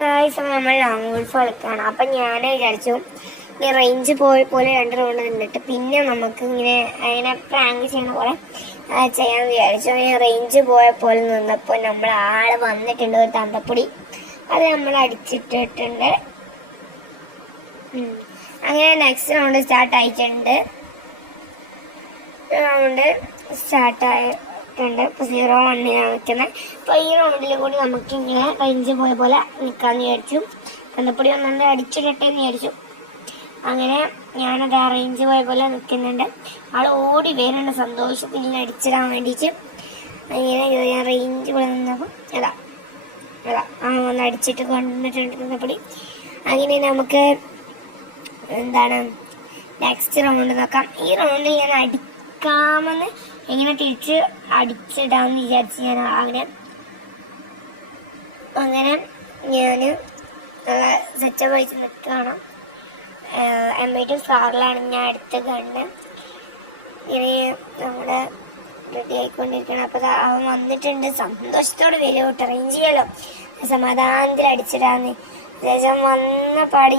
നമ്മൾ long golf കളിക്കുകയാണ്. അപ്പം ഞാൻ വിചാരിച്ചു ഈ റേഞ്ച് പോയ പോലെ 2 റൗണ്ട് നിന്നിട്ട് പിന്നെ നമുക്ക് ഇങ്ങനെ അതിനെ പ്രാങ്ക് ചെയ്യുന്ന പോലെ ചെയ്യാമെന്ന് വിചാരിച്ചു. അങ്ങനെ റേഞ്ച് പോയ പോലെ നിന്നപ്പോൾ നമ്മൾ ആള് വന്നിട്ടുണ്ട്, ഒരു തന്തപ്പൊടി. അത് നമ്മൾ അടിച്ചിട്ടിട്ടുണ്ട്. അങ്ങനെ നെക്സ്റ്റ് റൗണ്ട് സ്റ്റാർട്ട് ആയിട്ടുണ്ട്. ഇപ്പോൾ 0-1 നിൽക്കുന്നത്. അപ്പോൾ ഈ റൗണ്ടിൽ കൂടി നമുക്ക് ഇങ്ങനെ റേഞ്ച് പോയ പോലെ നിൽക്കാമെന്ന് വിചാരിച്ചു. തന്തപ്പൊടി ഒന്നുകൊണ്ട് അടിച്ചിടട്ടെ എന്ന് വിചാരിച്ചു. അങ്ങനെ ഞാനത് ആ റേഞ്ച് പോയ പോലെ നിൽക്കുന്നുണ്ട്. ആൾ ഓടി വരുന്നുണ്ട് സന്തോഷത്തിൽ അടിച്ചിടാൻ വേണ്ടിയിട്ട്. അങ്ങനെ ഞാൻ റേഞ്ച് പോലെ നിന്നപ്പോൾ അതാ ഒന്ന് അടിച്ചിട്ട് കൊണ്ടുവന്നിട്ടുണ്ട് തന്തപ്പൊടി. അങ്ങനെ നമുക്ക് നെക്സ്റ്റ് റൗണ്ട് നോക്കാം. ഈ റൗണ്ടിൽ ഞാൻ അടിക്കാമെന്ന് എങ്ങനെ തിരിച്ച് അടിച്ചിടാമെന്ന് വിചാരിച്ച് ഞാൻ അങ്ങനെ ഞാൻ സെറ്റപ്പ് അടിച്ച് നിൽക്കുകയാണ്. M82 സ്കാറിലാണ് ഞാൻ അടുത്ത ഗണ്ണ്. ഇങ്ങനെ നമ്മുടെ റെഡി ആയിക്കൊണ്ടിരിക്കണം. അപ്പോൾ അവൻ വന്നിട്ടുണ്ട്. സന്തോഷത്തോടെ വരും കേട്ടോ, റേഞ്ച് ചെയ്യാലോ, സമാധാനത്തിൽ അടിച്ചിടാന്ന്. ശേഷം വന്ന പാടി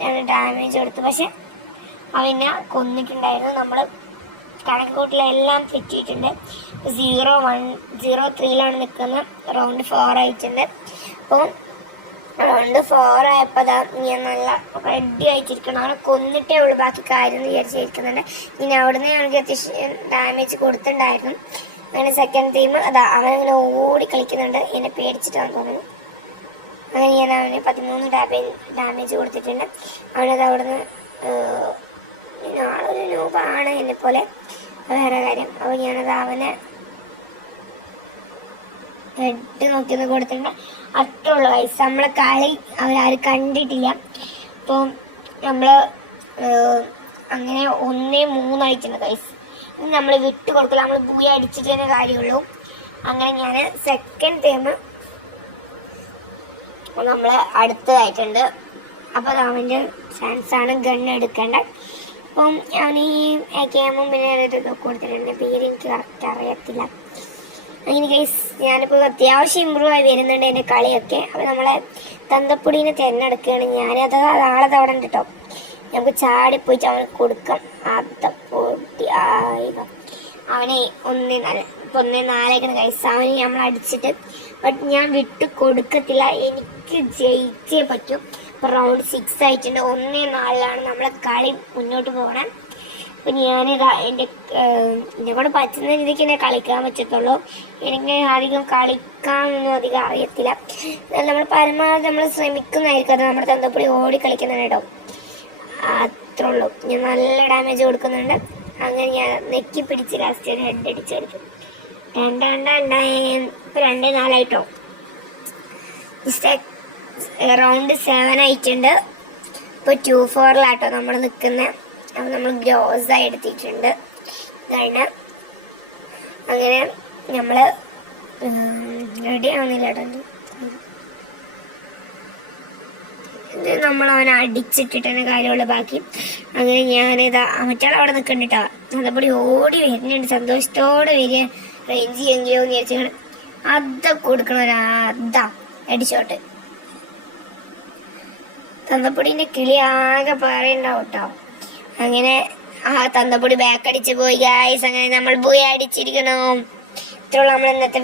ഞാൻ ഡാമേജ് കൊടുത്തു. പക്ഷെ അവനെ കൊന്നിട്ടുണ്ടായിരുന്നു. നമ്മൾ കണക്കൂട്ടിലെല്ലാം തെറ്റിയിട്ടുണ്ട്. 0-1-0-3 നിൽക്കുന്നത്. റൗണ്ട് 4 ആയിട്ടുണ്ട്. അപ്പോൾ റൗണ്ട് 4 ആയപ്പോൾ ഞാൻ നല്ല റെഡി ആയിട്ടിരിക്കണം. അവനെ കൊന്നിട്ടേ ഉള്ളൂ ബാക്കി കാര്യം എന്ന് വിചാരിച്ചിരിക്കുന്നുണ്ട്. ഇനി അവിടുന്ന് ഞങ്ങൾക്ക് അത്യാവശ്യം ഡാമേജ് കൊടുത്തിട്ടുണ്ടായിരുന്നു. അങ്ങനെ സെക്കൻഡ് ടീം അവനങ്ങനെ ഓടി കളിക്കുന്നുണ്ട്. എന്നെ പേടിച്ചിട്ടാണെന്ന് തോന്നുന്നു. അങ്ങനെ ഞാൻ അവന് 13 ഡാമേജ് കൊടുത്തിട്ടുണ്ട്. അവനത് അവിടുന്ന് ആളൊരു രൂപമാണ് എന്നെപ്പോലെ, വേറെ കാര്യം. അപ്പോൾ ഞാനത് അവനെ ഹെഡ് നോക്കിയൊന്ന് കൊടുത്തിട്ടുണ്ട്. അത്രേ ഉള്ളൂ ഗൈസ്. നമ്മളെ കളി അവരാരും കണ്ടിട്ടില്ല. അപ്പോൾ നമ്മൾ അങ്ങനെ 1-3 ആയിട്ടുണ്ട് ഗൈസ്. ഇനി നമ്മൾ വിട്ട് കൊടുക്കില്ല, നമ്മൾ ബൂയ അടിച്ചിട്ട് തന്നെ കാര്യമുള്ളൂ. അങ്ങനെ ഞാൻ സെക്കൻഡ് ടൈം നമ്മൾ അടുത്തതായിട്ടുണ്ട്. അപ്പോൾ അത് അവൻ്റെ ചാൻസാണ് ഗണ്ണ് എടുക്കേണ്ടത്. അപ്പം അവന് ഈ AKM പിന്നെ ഇതൊക്കെ കൊടുത്തിട്ടുണ്ട്. പേര് എനിക്ക് കറക്റ്റ് അറിയത്തില്ല. അങ്ങനെ ഗൈസ് ഞാനിപ്പോൾ അത്യാവശ്യം ഇമ്പ്രൂവ് ആയി വരുന്നുണ്ട് എൻ്റെ കളിയൊക്കെ. അപ്പോൾ നമ്മളെ തന്തപ്പൊടീനെ തിരഞ്ഞെടുക്കുകയാണ് ഞാൻ. ആളെ തവണ ഉണ്ട് കേട്ടോ. നമുക്ക് ചാടിപ്പോയിട്ട് അവന് കൊടുക്കാം. പൊടി അവനെ 1-4 ഗൈസ്. അവന് നമ്മൾ അടിച്ചിട്ട് ബട്ട് ഞാൻ വിട്ട് കൊടുക്കത്തില്ല. എനിക്ക് ജയിച്ചേ പറ്റും. ഇപ്പോൾ റൗണ്ട് 6 ആയിട്ടുണ്ട്. 1-4 നമ്മളെ കളി മുന്നോട്ട് പോകണം. അപ്പം ഞാനിതാ എന്നെ കൊണ്ട് പറ്റുന്ന രീതിക്ക് എന്നെ കളിക്കാൻ പറ്റത്തുള്ളൂ. എനിക്ക് അധികം കളിക്കാനൊന്നും അധികം അറിയത്തില്ല. നമ്മൾ പരമാവധി നമ്മൾ ശ്രമിക്കുന്നതായിരിക്കും. അത് നമ്മുടെ തന്തപ്പൊടി ഓടി കളിക്കുന്നുണ്ട് കേട്ടോ. അത്രേ ഉള്ളൂ. ഞാൻ നല്ല ഡാമേജ് കൊടുക്കുന്നുണ്ട്. അങ്ങനെ ഞാൻ നെക്കി പിടിച്ച് ലാസ്റ്റ് ഒരു ഹെഡ് അടിച്ചെടുത്തു. 2-4 ആയിട്ടോ. റൗണ്ട് 7 ആയിട്ടുണ്ട്. ഇപ്പോൾ 2-4 നമ്മൾ നിൽക്കുന്നത്. അപ്പോൾ നമ്മൾ ഗ്രോസായി എടുത്തിട്ടുണ്ട്. അങ്ങനെ നമ്മൾ റെഡി ആവുന്നില്ല കേട്ടോ. നമ്മൾ അവനെ അടിച്ചിട്ടിട്ട് കാര്യമുള്ള ബാക്കി. അങ്ങനെ ഞാനിതാ മറ്റാൾ അവിടെ നിൽക്കുന്നുണ്ട് കേട്ടോ. അതേപോലെ ഓടി വരുന്നുണ്ട് സന്തോഷത്തോടെ വരിക. റേഞ്ച് ചെയ്യുകയോ എന്ന് വിചാരിച്ചാൽ കൊടുക്കണ അടിച്ചോട്ട്. തന്തപ്പൊടിന്റെ കിളി ആകെ പറയണ്ടാവും കേട്ടോ. അങ്ങനെ തന്തപ്പൊടി ബാക്ക് അടിച്ച് പോയി ഗായ്സ്. അങ്ങനെ നമ്മൾ പോയി അടിച്ചിരിക്കണം. ഇത്രയുള്ള നമ്മൾ ഇന്നത്തെ